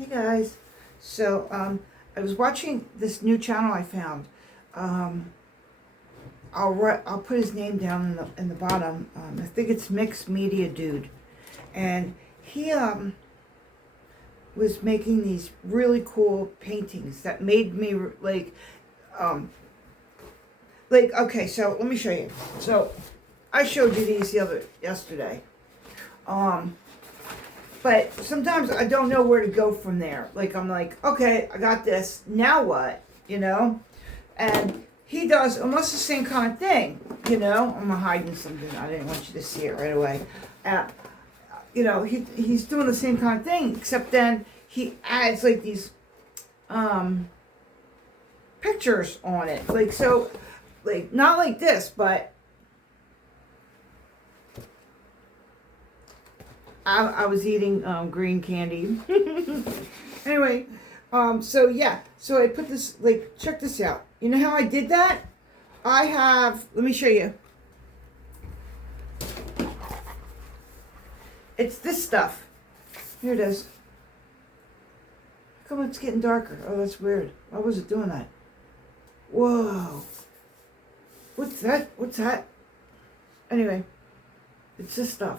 Hey guys, so I was watching this new channel I found. I'll put his name down in the bottom. I think it's Mixedmediadude, and he was making these really cool paintings that made me okay. So let me show you. So I showed you these yesterday. But sometimes I don't know where to go from there. Like, I'm like, okay, I got this. Now what? You know? And he does almost the same kind of thing. You know? I'm hiding something. I didn't want you to see it right away. You know, he's doing the same kind of thing, except then he adds, like, these pictures on it. Like, so, like, not like this, but I was eating green candy. Anyway, so yeah, so I put this, like, check this out. You know how I did that? I have, let me show you. It's this stuff. Here it is. How come it's getting darker? Oh, that's weird. Why was it doing that? Whoa. What's that? What's that? Anyway, it's this stuff.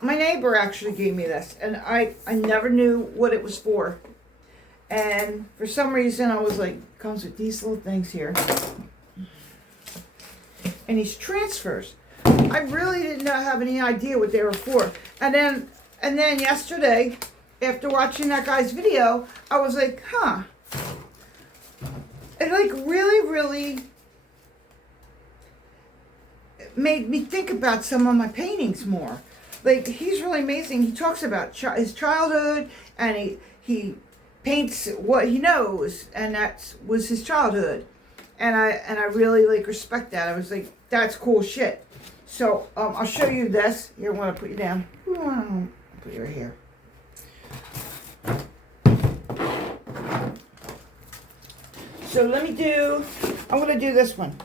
My neighbor actually gave me this, and I never knew what it was for. And for some reason, I was like, it comes with these little things here. And these transfers. I really did not have any idea what they were for. And then yesterday, after watching that guy's video, I was like, huh. It like really made me think about some of my paintings more. Like, he's really amazing. He talks about his childhood, and he paints what he knows, and that was his childhood. And I really, like, respect that. I was like, that's cool shit. So I'll show you this. Here, I want to put you down. I'll put you right here. So I'm going to do this one.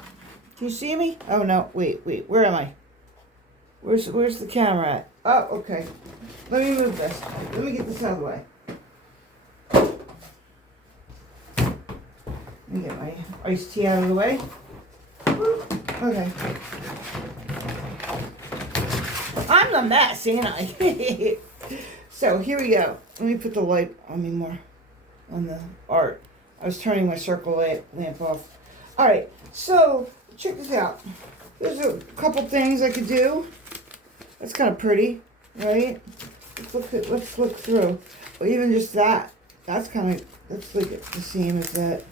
Do you see me? Oh, no. Wait. Where am I? Where's the camera at? Oh, okay. Let me move this. Let me get this out of the way. Let me get my iced tea out of the way. Okay. I'm the mess, ain't I? So, here we go. Let me put the light on me more. On the art. I was turning my circle lamp off. Alright, so check this out. There's a couple things I could do. That's kind of pretty, right? Let's look through. Well, even just that. That's like the same as that.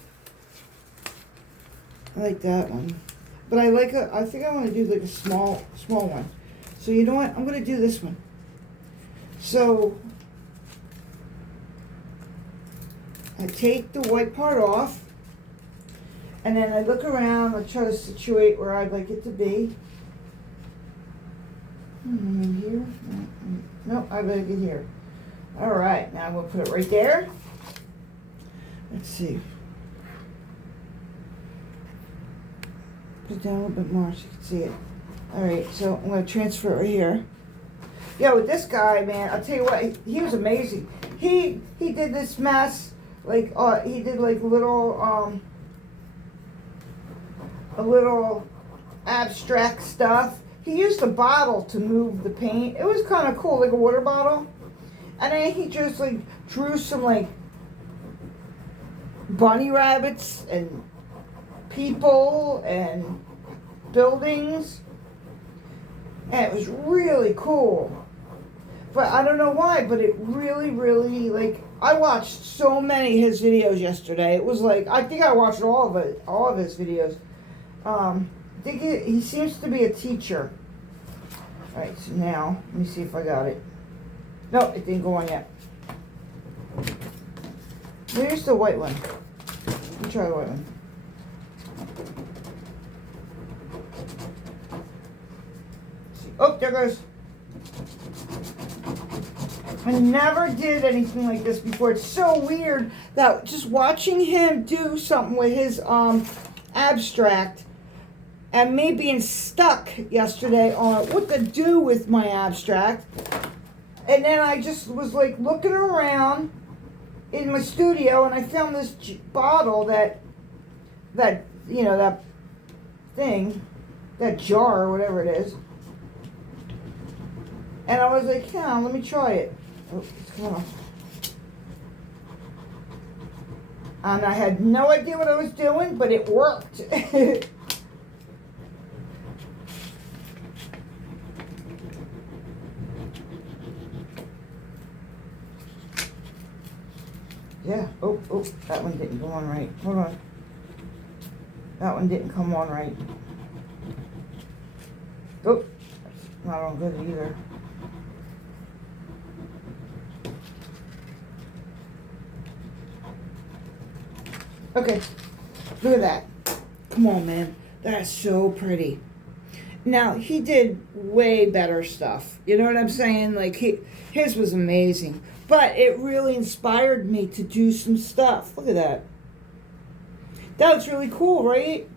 I like that one. But I think I want to do like a small one. So you know what? I'm going to do this one. So I take the white part off, and then I look around. I try to situate where I'd like it to be. Here? Nope, I better get here. All right, now I'm going to put it right there. Let's see. Put it down a little bit more so you can see it. All right, so I'm going to transfer it right here. Yeah, with this guy, man, I'll tell you what, he was amazing. He did this mess. Like, he did like a little abstract stuff. He used a bottle to move the paint. It was kind of cool, like a water bottle. And then he just like drew some like bunny rabbits and people and buildings. And it was really cool. But I don't know why, but it really, like, I watched so many of his videos yesterday. It was like, I think I watched all of his videos. I think he seems to be a teacher. Alright, so now, let me see if I got it. No, it didn't go on yet. Here's the white one. Let me try the white one. Oh, there goes. I never did anything like this before. It's so weird that just watching him do something with his abstract and me being stuck yesterday on what to do with my abstract. And then I just was like looking around in my studio, and I found this bottle that you know, that thing, that jar or whatever it is. And I was like, yeah, let me try it. Oh, it's coming off. And I had no idea what I was doing, but it worked. Yeah. Oh, that one didn't go on right. Hold on. That one didn't come on right. Oh, that's not on good either. Okay, look at that. Come on, man. That's so pretty. Now, he did way better stuff. You know what I'm saying? Like, his was amazing. But it really inspired me to do some stuff. Look at that. That was really cool, right?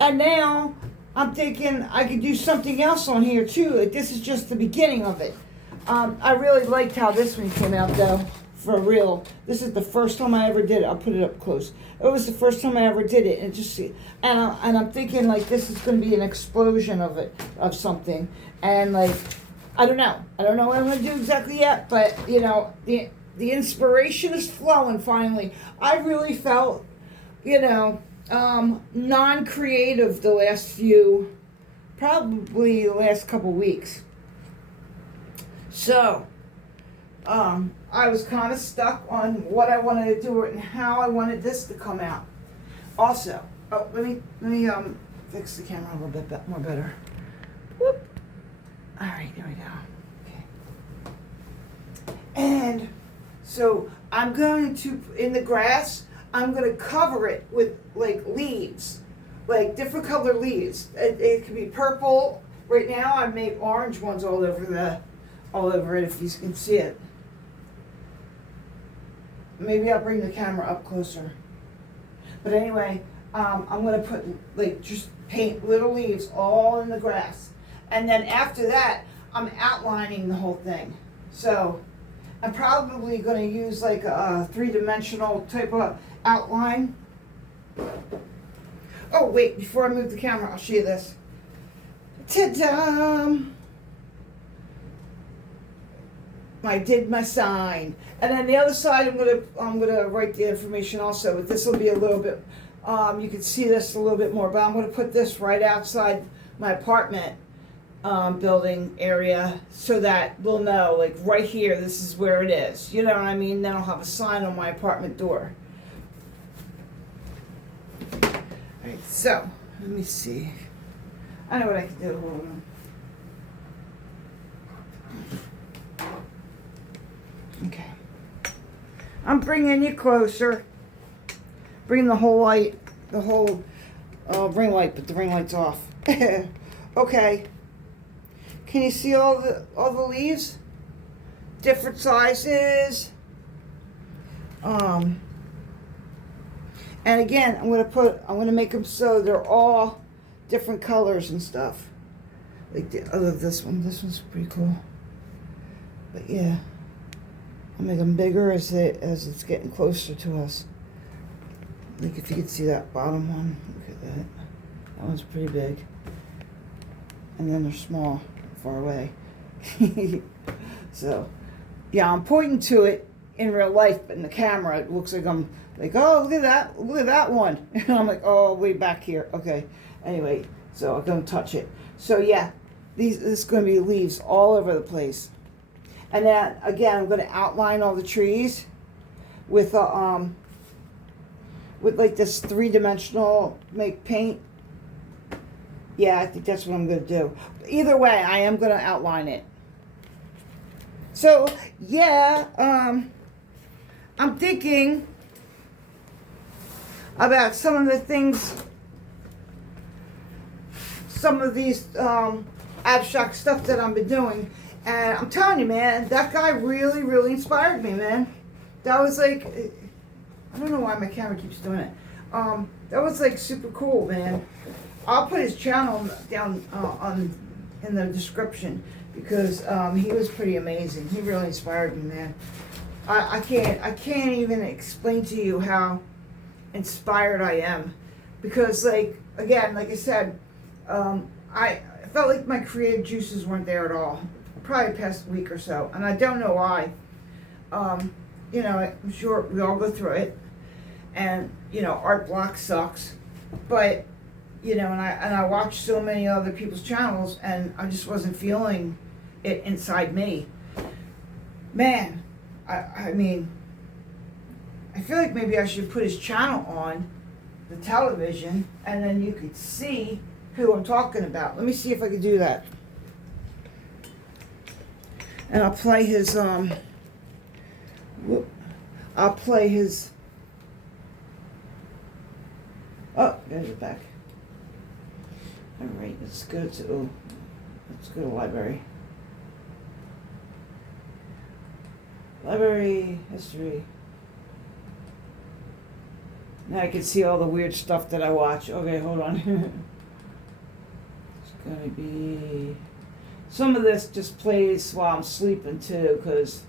And now, I'm thinking I could do something else on here, too. Like, this is just the beginning of it. I really liked how this one came out, though. For real. This is the first time I ever did it. I'll put it up close. It was the first time I ever did it, and I'm thinking like this is going to be an explosion of something, and like I don't know what I'm going to do exactly yet, but you know the inspiration is flowing finally. I really felt non-creative probably the last couple weeks. So. I was kind of stuck on what I wanted to do and how I wanted this to come out. Also, let me fix the camera a little bit more better. Whoop. All right, there we go. Okay. And so I'm going to, in the grass, I'm going to cover it with like leaves, like different color leaves. It could be purple. Right now, I've made orange ones all over it. If you can see it. Maybe I'll bring the camera up closer. But anyway, I'm going to put, like, just paint little leaves all in the grass. And then after that, I'm outlining the whole thing. So, I'm probably going to use, like, a three-dimensional type of outline. Oh, wait, before I move the camera, I'll show you this. Ta-da! I did my sign, and then the other side I'm gonna write the information also. But this will be a little bit. You can see this a little bit more, but I'm gonna put this right outside my apartment building area so that we'll know, like right here, this is where it is. You know what I mean? Then I'll have a sign on my apartment door. All right, so let me see. I know what I can do. Hold on. Okay. I'm bringing you closer. Bring the whole light, ring light, but the ring light's off. Okay. Can you see all the leaves? Different sizes. And again, I'm gonna make them so they're all different colors and stuff. Like this one's pretty cool. But yeah. I'll make them bigger as it's getting closer to us. Like if you could see that bottom one, look at that. That one's pretty big. And then they're small, far away. So, yeah, I'm pointing to it in real life, but in the camera it looks like I'm like, oh, look at that one. And I'm like, oh, way back here. Okay. Anyway, so I'm gonna touch it. So yeah, this is gonna be leaves all over the place. And then again, I'm going to outline all the trees with like this three-dimensional paint. Yeah, I think that's what I'm going to do. Either way, I am going to outline it. So yeah, I'm thinking about some of the things, some of these abstract stuff that I've been doing. And I'm telling you, man, that guy really, really inspired me, man. That was like, I don't know why my camera keeps doing it. That was like super cool, man. I'll put his channel down in the description because he was pretty amazing. He really inspired me, man. I can't even explain to you how inspired I am, because like I said, I felt like my creative juices weren't there at all, probably past week or so, and I don't know why. You know, I'm sure we all go through it, and you know, art block sucks, but you know, and I watched so many other people's channels, and I just wasn't feeling it inside me. Man, I mean, I feel like maybe I should put his channel on the television, and then you could see who I'm talking about. Let me see if I can do that. And I'll play his, oh, there's it back. All right, let's go to the library. Library history. Now I can see all the weird stuff that I watch. Okay, hold on. It's gonna be, some of this just plays while I'm sleeping too, because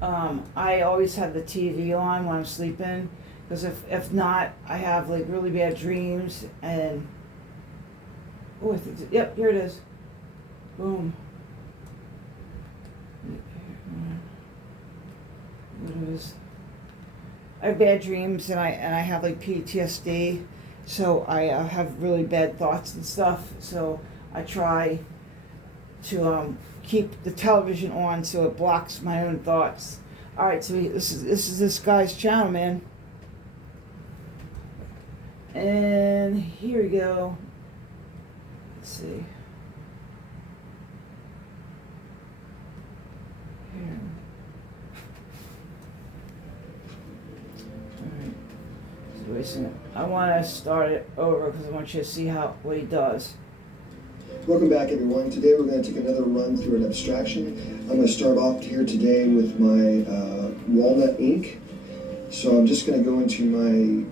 I always have the TV on when I'm sleeping, because if not, I have like really bad dreams. And oh, I think, yep, here it is. Boom. I have bad dreams, and I have like PTSD, so I have really bad thoughts and stuff. So I try to keep the television on so it blocks my own thoughts. All right, so this is this guy's channel, man. And here we go. Let's see. Here. I want to start it over because I want you to see what he does. Welcome back, everyone. Today we're going to take another run through an abstraction. I'm going to start off here today with my walnut ink. So I'm just going to go into my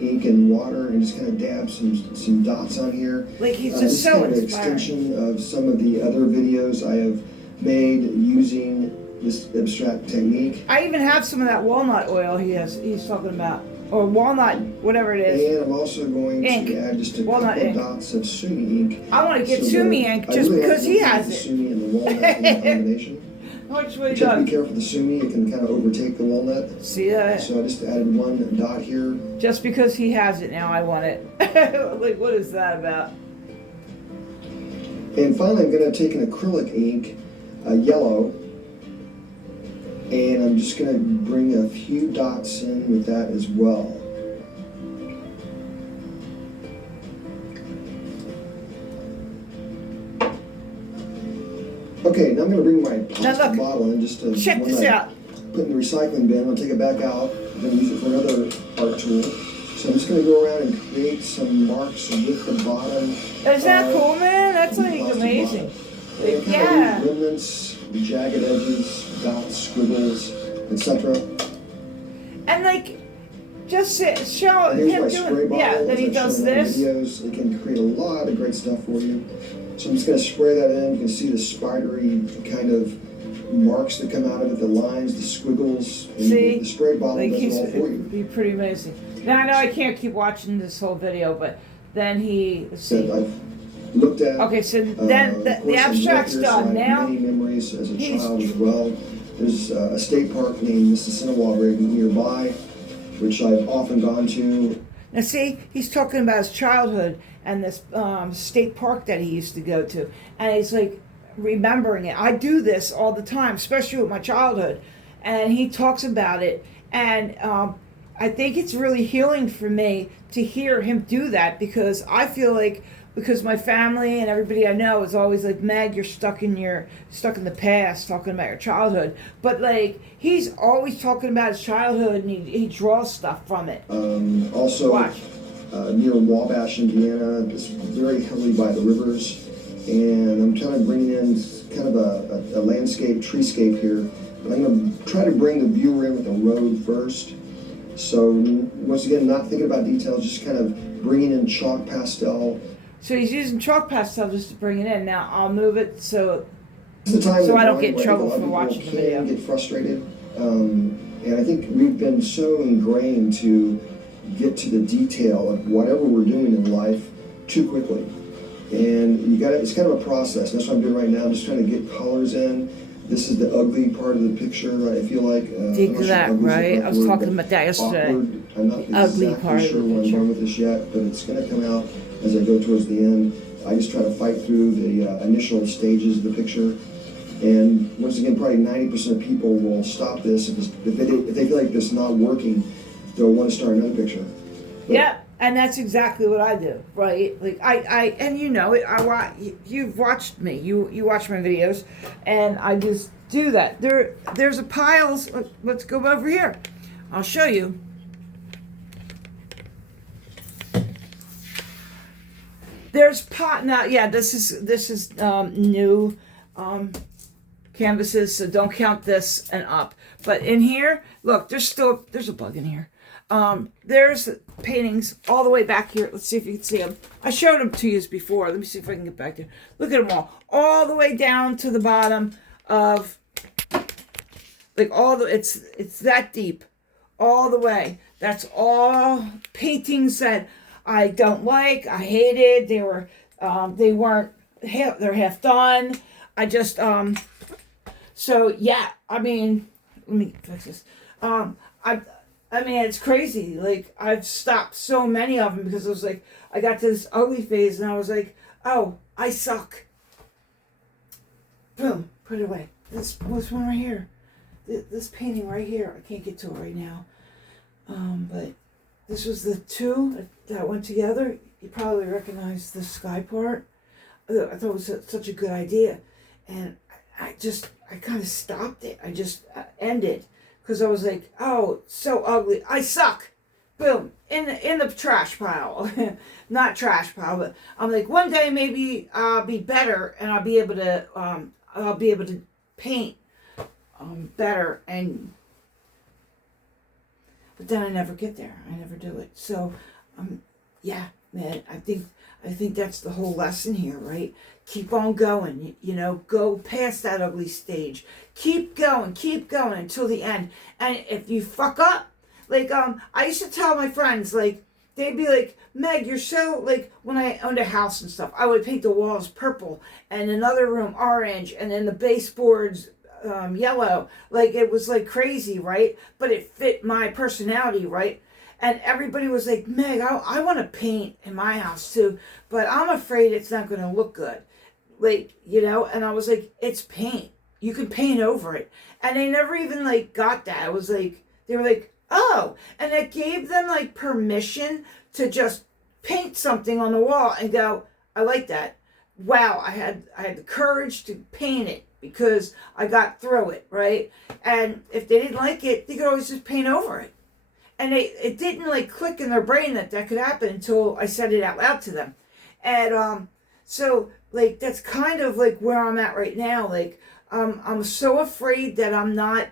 ink and water and just kind of dab some dots on here. Like he's this just so kind of an inspiring. extension of some of the other videos I have made using this abstract technique. I even have some of that walnut oil he's talking about. Or walnut, whatever it is. And I'm also going to add just a walnut couple ink. dots of sumi ink. I want to get so sumi ink just really because he has the it. Sumi and the walnut ink combination. Watch what he Just be does. careful with the sumi, it can kind of overtake the walnut. See that? So I just added one dot here. Just because he has it now, I want it. Like, what is that about? And finally, I'm going to take an acrylic ink, yellow, and I'm just going to bring a few dots in with that as well. Okay, now I'm going to bring my plastic bottle in just to check this out. Put in the recycling bin. I'll take it back out. I'm going to use it for another art tool. So I'm just going to go around and create some marks with the bottom. Isn't that cool, man? That's like amazing. Like, yeah. Remnants, jagged edges, dots, scribbles, etc. And like, just show And him here's my spray doing. bottle. Yeah. Then As he I've does shown in this. Videos. It can create a lot of great stuff for you. So I'm just going to spray that in. You can see the spidery kind of marks that come out of it, the lines, the squiggles. And See? the spray bottle Like does it all for you. It'd be pretty amazing. Now I know I can't keep watching this whole video, but then let's see. That I've looked at. Okay, so then the abstract's done. Now many memories as a child as well. There's a state park named Mississinawa nearby, which I've often gone to. Now see, he's talking about his childhood and this state park that he used to go to, and he's like remembering it. I do this all the time, especially with my childhood, and he talks about it, and I think it's really healing for me to hear him do that, because I feel like, because my family and everybody I know is always like, Meg, you're stuck in the past, talking about your childhood. But like, he's always talking about his childhood, and he draws stuff from it. Also, Watch. Near Wabash, Indiana, it's very heavily by the rivers, and I'm kind of bringing in kind of a landscape, treescape here. But I'm going to try to bring the viewer in with the road first. So once again, not thinking about details, just kind of bringing in chalk pastel. So he's using chalk pastel just to bring it in. Now I'll move it so It's the time So of I don't life get in where trouble a lot for of watching people the video. can get frustrated. And I think we've been so ingrained to get to the detail of whatever we're doing in life too quickly. And it's kind of a process. That's what I'm doing right now. I'm just trying to get colors in. This is the ugly part of the picture, I feel like. Dig that, right? I was talking about that yesterday. Awkward. I'm not Ugly exactly part of sure the where I'm picture. going with this yet, but it's going to come out as I go towards the end. I just try to fight through the initial stages of the picture. And once again, probably 90% of people will stop this. If they feel like this is not working, they'll want to start another picture. But Yeah, and that's exactly what I do, right? Like and you know it. You've watched me. You watch my videos, and I just do that. There's a piles. Let's go over here. I'll show you. There's pot now. Yeah, this is new canvases, so don't count this and up. But in here, look, there's a bug in here. There's paintings all the way back here. Let's see if you can see them. I showed them to you before. Let me see if I can get back there. Look at them all the way down to the bottom of, like it's that deep, all the way. That's all paintings that I don't like. I hated. They're half done. I just So yeah, I mean, let me fix this. I mean, it's crazy. Like, I've stopped so many of them because I was like, I got to this ugly phase and I was like, oh, I suck. Boom, put it away. This one right here. This painting right here. I can't get to it right now. But this was the two that went together. You probably recognize the sky part. I thought it was such a good idea. And I kind of stopped it. I just ended. Because I was like, oh, so ugly. I suck. Boom. In the trash pile. Not trash pile, but I'm like, one day maybe I'll be better and I'll be able to paint better. But then I never get there. I never do it. So yeah, man, I think that's the whole lesson here, right? Keep on going, go past that ugly stage. Keep going until the end. And if you fuck up, like, I used to tell my friends, like, they'd be like, Meg, you're so, like, when I owned a house and stuff, I would paint the walls purple and another room orange and then the baseboards yellow. Like, it was like crazy, right? But it fit my personality, right? And everybody was like, Meg, I want to paint in my house too, but I'm afraid it's not going to look good. Like, and I was like, it's paint. You can paint over it. And they never even, like, got that. I was like, they were like, oh. And it gave them, like, permission to just paint something on the wall and go, I like that. Wow, I had the courage to paint it because I got through it, right? And if they didn't like it, they could always just paint over it. And it didn't, like, click in their brain that could happen until I said it out loud to them. And so, like, that's kind of like where I'm at right now. Like, I'm so afraid that I'm not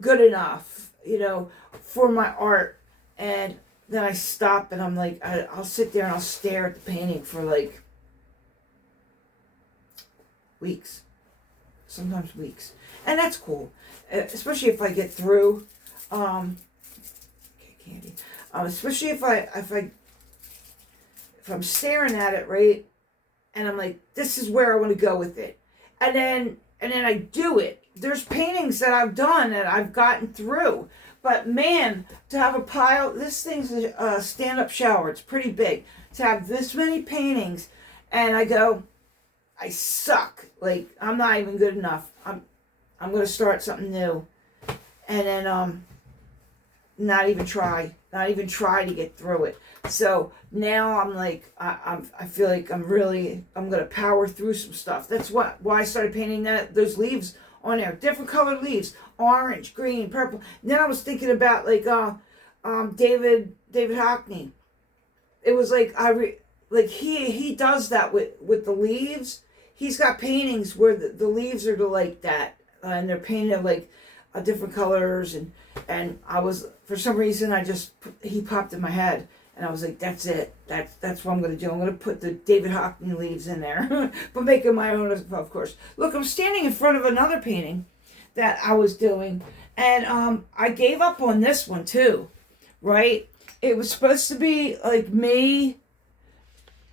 good enough, for my art. And then I stop and I'm like, I'll sit there and I'll stare at the painting for like weeks, sometimes weeks, and that's cool, especially if I get through. Candy. Especially if I'm staring at it, right, and I'm like, this is where I want to go with it, and then I do it. There's paintings that I've done and I've gotten through, but man, to have a pile, this thing's a stand-up shower. It's pretty big. To have this many paintings, and I go, I suck. Like, I'm not even good enough. I'm gonna start something new, and then not even try to get through it. So now I'm like, I feel like I'm gonna power through some stuff. That's why I started painting those leaves on there, different colored leaves, orange, green, purple. And then I was thinking about like David Hockney. It was like he does that with the leaves. He's got paintings where the leaves are like that, and they're painted like different colors, and I was, for some reason, he popped in my head, And I was like, that's it. That's what I'm going to do. I'm going to put the David Hockney leaves in there. But making my own, of course. Look, I'm standing in front of another painting that I was doing. And I gave up on this one too, right? It was supposed to be like me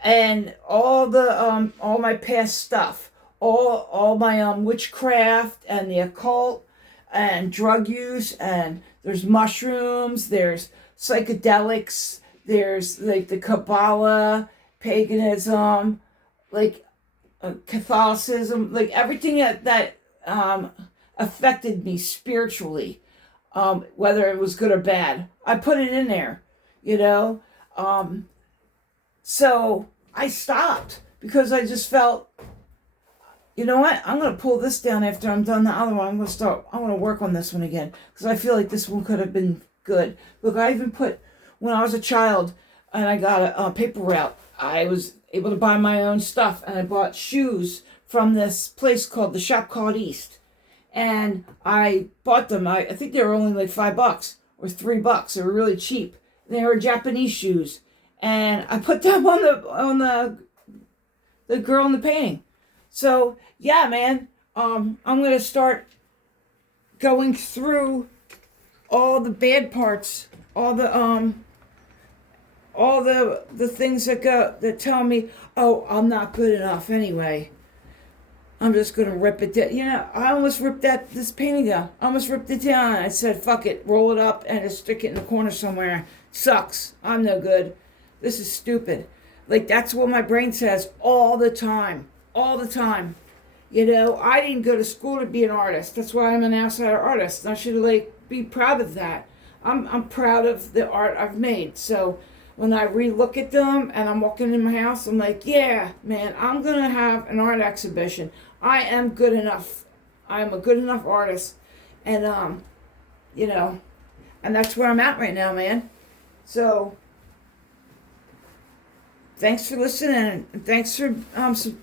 and all my past stuff. All my witchcraft and the occult and drug use, and there's mushrooms, there's psychedelics, there's like the Kabbalah, paganism, like Catholicism, like everything that affected me spiritually, whether it was good or bad. I put it in there, you know. So I stopped because I just felt, you know what? I'm going to pull this down after I'm done the other one. I'm going to work on this one again because I feel like this one could have been good. Look, I even put, when I was a child and I got a paper route, I was able to buy my own stuff, and I bought shoes from this place called the Shop Called East. And I bought them. I think they were only like $5 or $3. They were really cheap. They were Japanese shoes. And I put them on the girl in the painting. So yeah, man, I'm gonna start going through all the bad parts, all the things that tell me, oh, I'm not good enough anyway. I'm just gonna rip it down. You know, I almost ripped this painting down. I almost ripped it down. I said, fuck it, roll it up and just stick it in the corner somewhere. Sucks. I'm no good. This is stupid. Like, that's what my brain says all the time. All the time. You know, I didn't go to school to be an artist. That's why I'm an outsider artist. I should, like, be proud of that. I'm proud of the art I've made. So when I re-look at them and I'm walking in my house, I'm like, yeah, man, I'm going to have an art exhibition. I am good enough. I am a good enough artist. And, you know, and that's where I'm at right now, man. So thanks for listening, and thanks for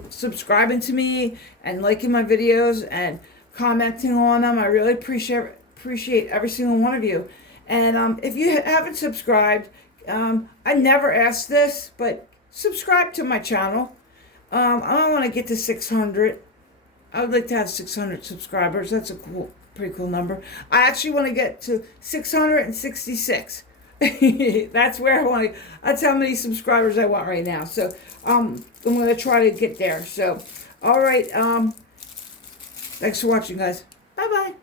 subscribing to me and liking my videos and commenting on them. I really appreciate every single one of you. And if you haven't subscribed, I never asked this, but subscribe to my channel. I want to get to 600. I would like to have 600 subscribers. That's a pretty cool number. I actually want to get to 666. That's where I want to. That's how many subscribers I want right now. So I'm going to try to get there. So all right. Thanks for watching, guys. Bye bye.